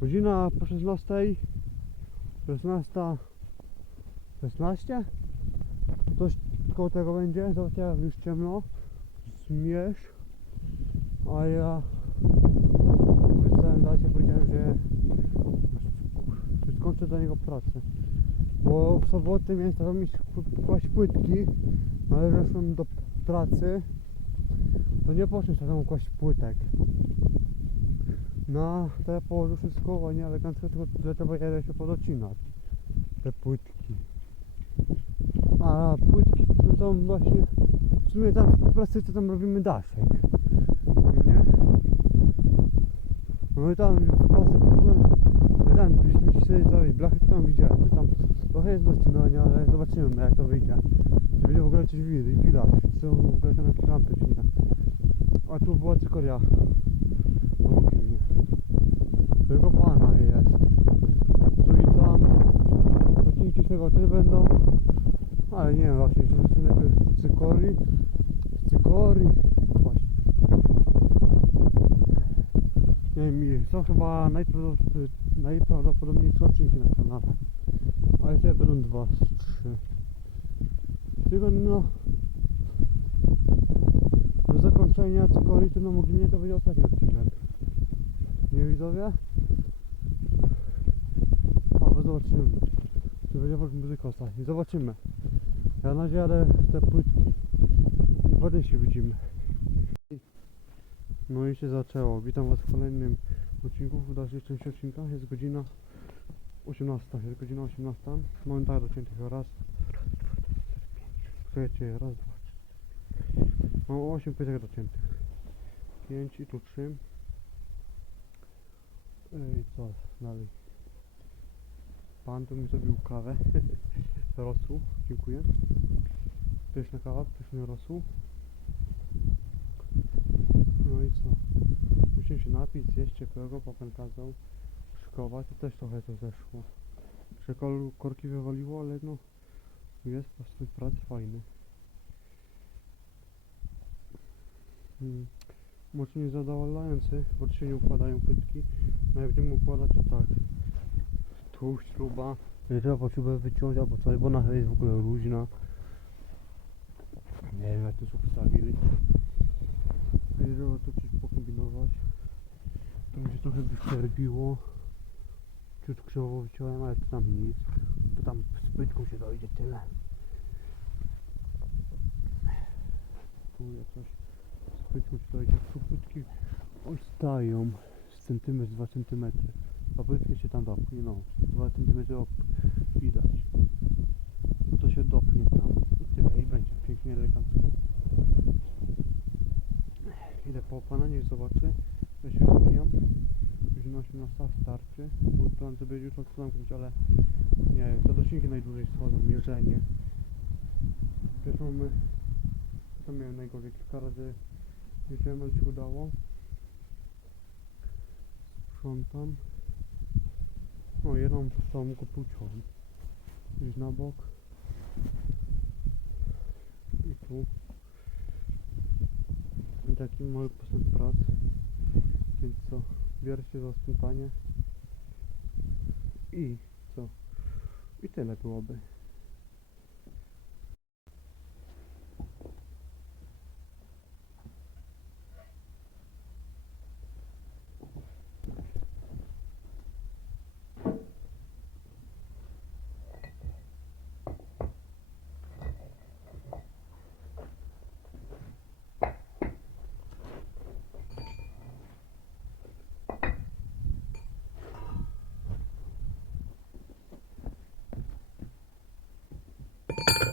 Godzina po 16. 16. 16? Coś koło tego będzie. Zobaczcie, już ciemno. Zmierz. A ja obiecałem Dacie, powiedziałem, że skończę do niego pracę. Bo w sobotę miałem ku- kłaść płytki, ale że szłem do pracy, to nie poszłem tam kłaść płytek. No, to ja położę wszystko ładnie elegancko, tylko że trzeba je się podocinać. Te płytki. A płytki to tam właśnie, w sumie tam w plastyce tam robimy daszek. Nie? No i tam w plastyce byłem, tam byśmy sobie dalej blachy tam widziałem, że tam trochę jest do ścinania, ale zobaczymy jak to wyjdzie. Czy będzie w ogóle coś widać, czy są w ogóle tam jakieś lampy czy nie. A tu była. Pomógł mnie. Tylko pana jest. Tu i tam. Odcinki tego też będą. Ale nie wiem właśnie, czy wrócimy najpierw z cykorii. Z cykorii. Właśnie. Nie wiem, są chyba najprawdopodobniej, najprawdopodobniej trzy odcinki na kanale. A jeszcze będą dwa, trzy. Tylko no... Do zakończenia cykorii to na Moglinie to będzie ostatni odcinek. Nie widzowie? Zobaczymy. Czy będzie pod muzyka ostatni. Zobaczymy. Ja nadzielę te płytki. I potem się widzimy. No i się zaczęło. Witam Was w kolejnym odcinku. W dalszej części odcinka jest godzina 18. Jest godzina 18. Mamy tak dociętych raz. Słuchajcie, raz, dwa, trzy. Mam 8 płytek dociętych. 5 i tu 3. I co dalej? Pan tu mi zrobił kawę. rosół. Dziękuję. Pyszna kawa, pyszny rosół. No i co? Musimy się napić, zjeść ciepłego, potem kazał szykować. To też trochę to zeszło. Że korki wywaliło, ale no jest po prostu prac fajny. Hmm. Może nie zadowalający, bo się nie układają płytki. No jak będziemy układać to tak. Tu śruba. Nie trzeba po śrubę wyciąć albo coś, bo ona jest w ogóle luźna. Nie wiem jak to sobie postawili. Nie trzeba tu coś pokombinować. To mi się trochę wyścierbiło. Ciut krzywo wyciąłem, ale to tam nic. To tam z płytką się dojdzie tyle. Ja coś z płytką się dojdzie. Tu płytki odstają z centymetr, dwa centymetry. A płytki się tam dopnie, no. Dwa centymetry op widać. No to się dopnie tam. I tyle. I będzie pięknie elegancko. Idę po pana, niech zobaczy. Ja się zbijam. Godzina 18 starczy. Był plan, żeby jutro to zamknąć, ale nie wiem, te docinki najdłużej schodzą, mierzenie. Pierwszą my, to miałem najgorzej, kilka razy mierzyłem, ale się udało. Sprzątam. No jedną tą kupucią. Gdzieś na bok. I tu. I taki mały postęp prac. Więc co? Biorę się za sprzątanie. I co? I tyle byłoby. you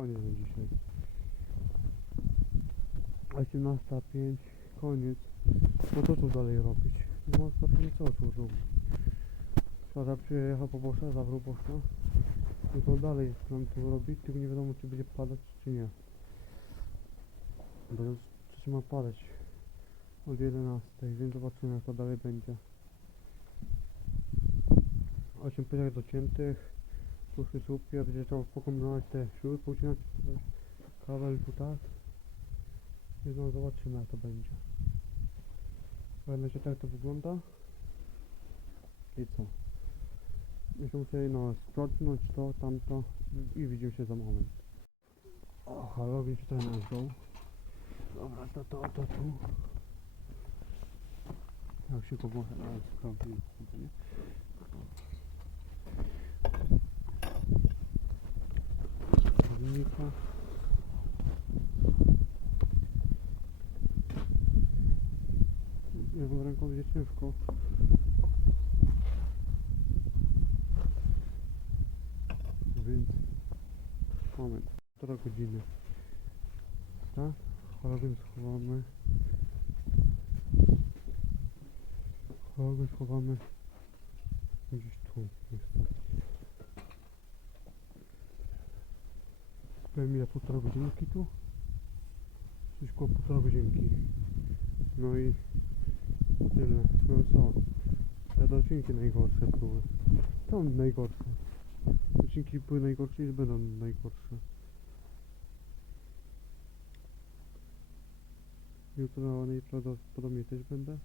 Koniec na dzisiaj. 18.05, koniec. No to co dalej robić? Nie ma praktycznie co tu robić. Tata przyjechał po Bosze, zawrół Bosze. No to dalej mam tu robić, tylko nie wiadomo czy będzie padać czy nie. Bo coś ma padać od 11, więc zobaczymy jak to dalej będzie. 8 pytań dociętych, suchy słupie, będzie trzeba pokombinować te śruby, poucinać kabel tu tak. I no zobaczymy jak to będzie. Będę tak to wygląda. I co? Jeszcze muszę no sprzątnąć to, tamto i widzimy się za moment. O, halogien się tutaj nazwał. Dobra, to to, to tu. Jak się powoli sprawdził, nie? Jedną ręką będzie ciężko. Więc moment. Półtora godziny. Tak? Halogen schowamy. Halogen schowamy gdzieś tu. Niestety. Powiem ile półtora godzinki tu? Coś koło półtora godzinki. No i tyle. No co? Te docinki najgorsze były. Tam najgorsze. Docinki były najgorsze i będą najgorsze. Jutro najprawdopodobniej też będę.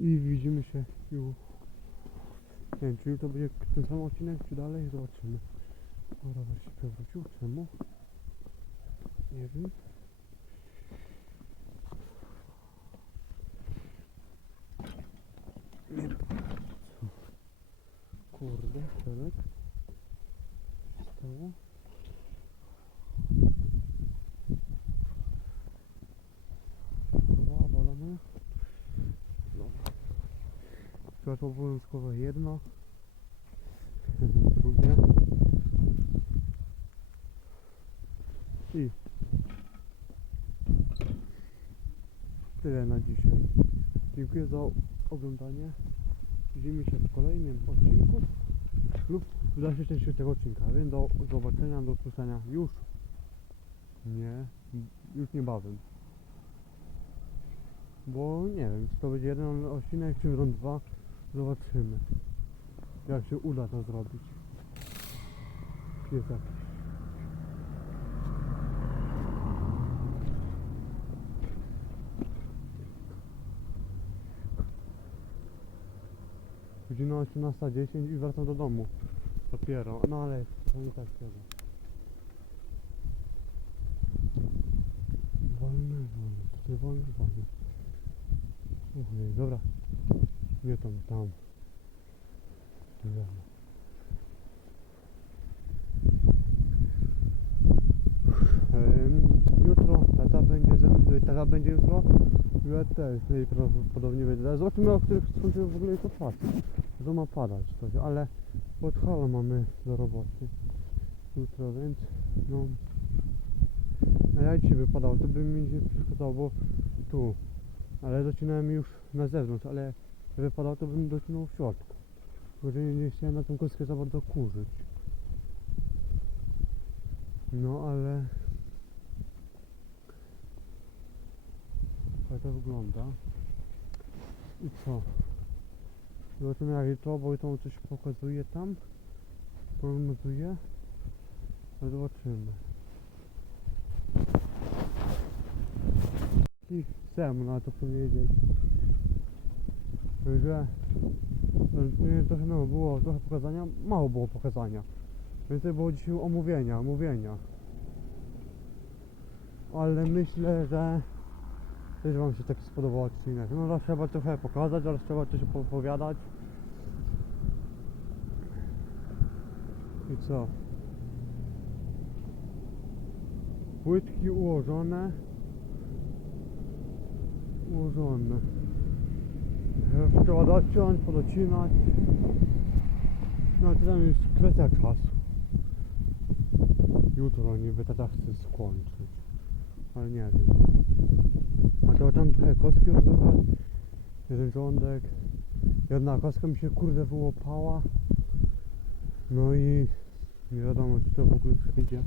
I widzimy się już. Nie wiem, czy jutro będzie ten sam odcinek, czy dalej? Zobaczymy. Dobra, się przewrócił. Czemu? Nie wiem. Nie? Kurde, Felek. Stało? Dwa balony. Dobra. Światło obowiązkowe jedno. Drugie. I tyle na dzisiaj. Dziękuję za oglądanie. Widzimy się w kolejnym odcinku lub w dalszej części tego odcinka. Więc do zobaczenia, do usłyszenia już nie, już niebawem. Bo nie wiem, czy to będzie jeden odcinek, czy będą dwa. Zobaczymy. Jak się uda to zrobić. Jest jakiś. Godzina 18.10 i wracam do domu. Dopiero. No ale to nie tak kiedy. Wolny, wolny. Tutaj wolny, wolny. Ojej, dobra. Nie tam, tam. Dobra. Em, Jutro tata będzie mną, tata będzie jutro. Ja też najprawdopodobniej będę. Zobaczymy o których skończymy w ogóle to czas. To ma padać coś, ale pod halą mamy do roboty. Jutro, więc no. A ja dzisiaj wypadał, to by mi nie przeszkadzało, bo tu. Ale zaczynałem już na zewnątrz, ale wypadał to bym docinał w środku. Tylko, że nie, nie chciałem na tą kostkę za bardzo kurzyć. No ale... Tak to wygląda. I co? Zobaczymy jak jutro, bo jutro coś pokazuje tam. Prognozuje. No zobaczymy. I chcę mu na to powiedzieć. Nie, trochę mało było, trochę pokazania, mało było pokazania. Więcej było dzisiaj omówienia, omówienia. Ale myślę, że też wam się taki spodobał odcinek. No trzeba trochę pokazać, raz trzeba coś opowiadać. I co? Płytki ułożone. Ułożone. Trzeba dociąć, podocinać. No to tam jest kwestia czasu. jutro niby tata chce skończyć. Ale nie wiem. A to tam trochę kostki rozerwać. Jeden rządek. Jedna kostka mi się kurde wyłopała. No i nie wiadomo czy to w ogóle przejdzie.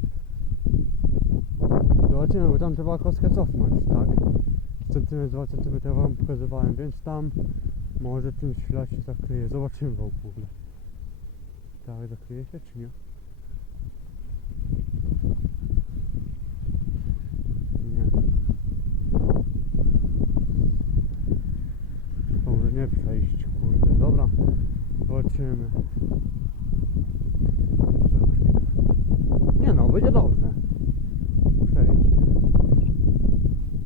Zobaczymy, bo tam trzeba kostkę cofnąć, tak? Centymetr, dwa centymetry wam pokazywałem, więc tam może ten ślad się zakryje. Zobaczymy w ogóle. Tak, zakryje się czy nie? Nie. Może nie przejść, kurde. Dobra, zobaczymy. Nie no, będzie dobrze. Przejdzie.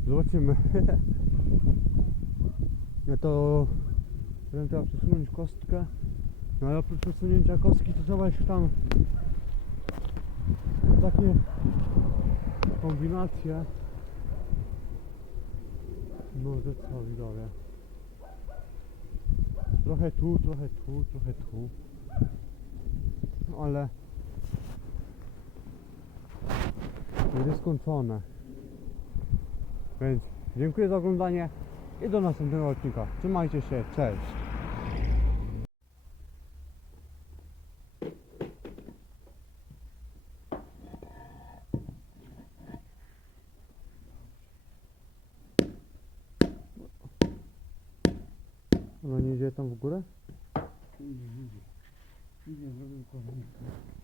Zobaczymy. No to potem trzeba przesunąć kostkę. No ale oprócz przesunięcia kostki to trzeba jeszcze tam takie kombinacje. No co widzowie. Trochę tu, trochę tu, trochę tu. Ale będzie skończone. Więc dziękuję za oglądanie i do następnego odcinka. Trzymajcie się, cześć. Zrobił kornikę.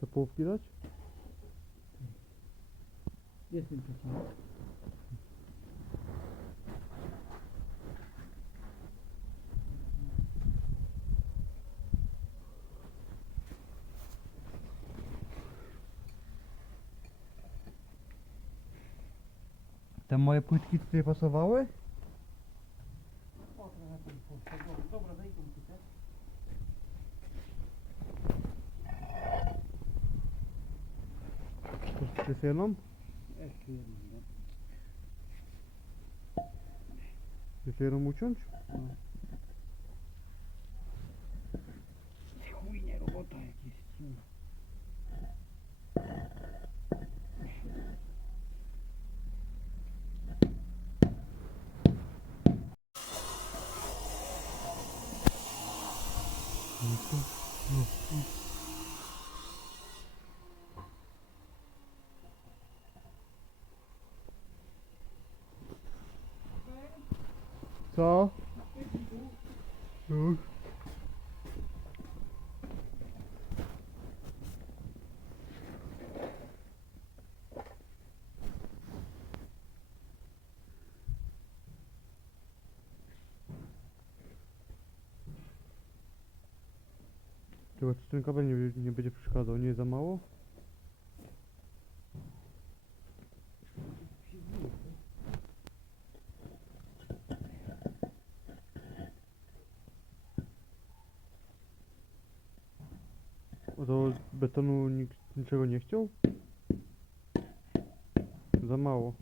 To połówki dać? Jest ten przecinek. Te moje płytki tutaj pasowały? O, trochę tam poszło. Dobra, Dobra, daj tą płytę. To jest jedną? Jeszcze jedną, no. Jeszcze jedną Co? Już. Chyba czy ten kabel nie, nie będzie przeszkadzał, nie jest za mało? O to betonu nikt niczego nie chciał? Za mało.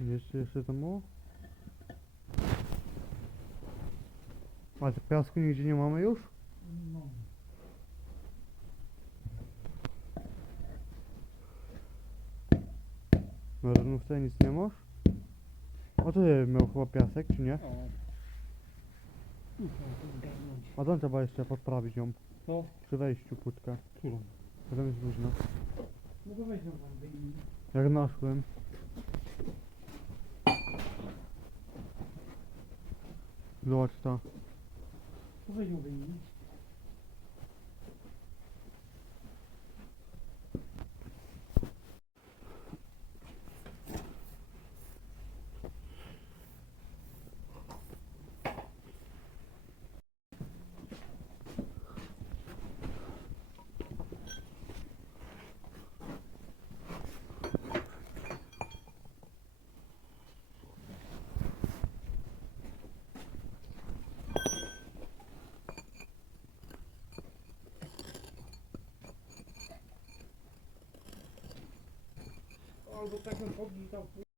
Jeszcze, jeszcze za mało? A te piasku nigdzie nie mamy już? No. Na żadnówce nic nie masz? A to nie miał chyba piasek, czy nie? O. To zgarnąć. A tam trzeba jeszcze podprawić ją Co? przy wejściu płytkę. Którą? Potem jest luźno. No to weź ją tam wyjmij. Jak naszłem. Zobacz ta. To weź ją wyjmij. Albo tak bym